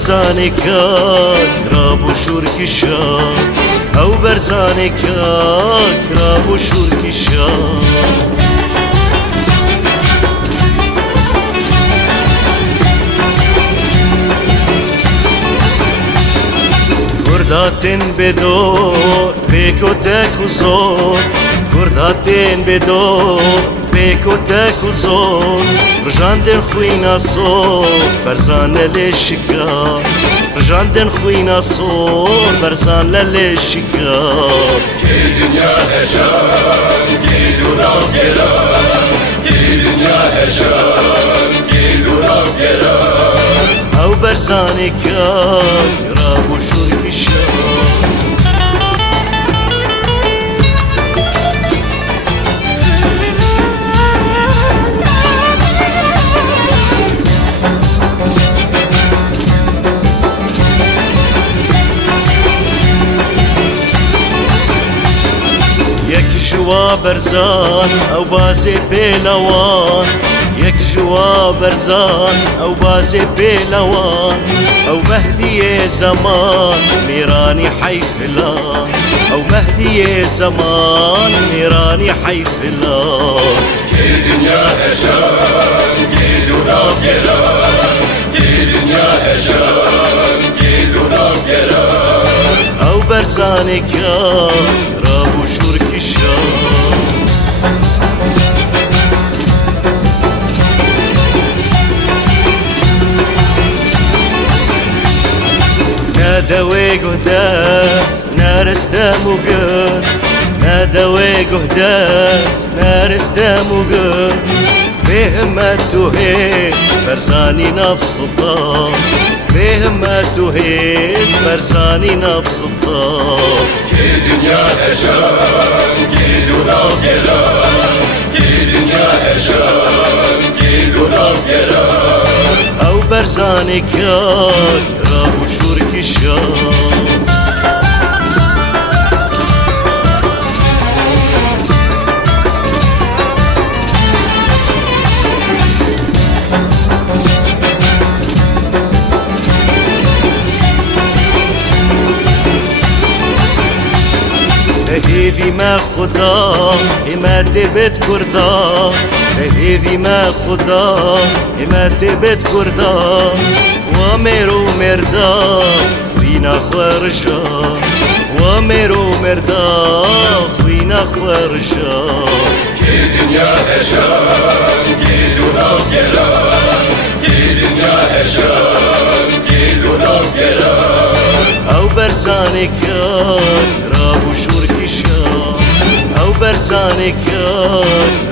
برزانك راب وشورك الشام او برزانك راب وشورك الشام كرداتن بدور بيكو تاكو زور كرداتن بدور بيكو تاكو زور رجاندن خوينا صور برزان للشكار رجاندن خوينا صور برزان للشكار كي دنيا هشام كي دونا وقران كي دنيا هشام كي دونا وقران او برزانك راب وشورك الشام جوا برزان او بازي بلوان يك جوا برزان او بازي بلوان او مهدي زمان ميراني حي فلان او مهدي زمان ميراني حي فلان كي دنيا هشام كي دونا وقران كي دنيا هشام كي دونا وقران او برزانك راب وشورك الشام نادوي قهداس نار استموقر نادوي قهداس نار استموقر بهمته هيس برزاني نفس الطاق بهمته هيس برزاني نفس الطاق كي دنيا هشام كي دونا وقران كي دنيا هشام كي دونا وقران او برزانك راب وشورك الشام هيفي ما خدا ما تبت كردا هيفي ما خدا ما تبت كردا وميرو مردا خوينا خورشا وميرو مردا خوينا خورشا كي دنيا هشام كي دونا وقران كي دنيا هشام كي دونا وقران او برزانك راب وشورك الشام او برزانك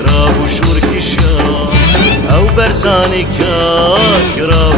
راب وشورك الشام او برزانك راب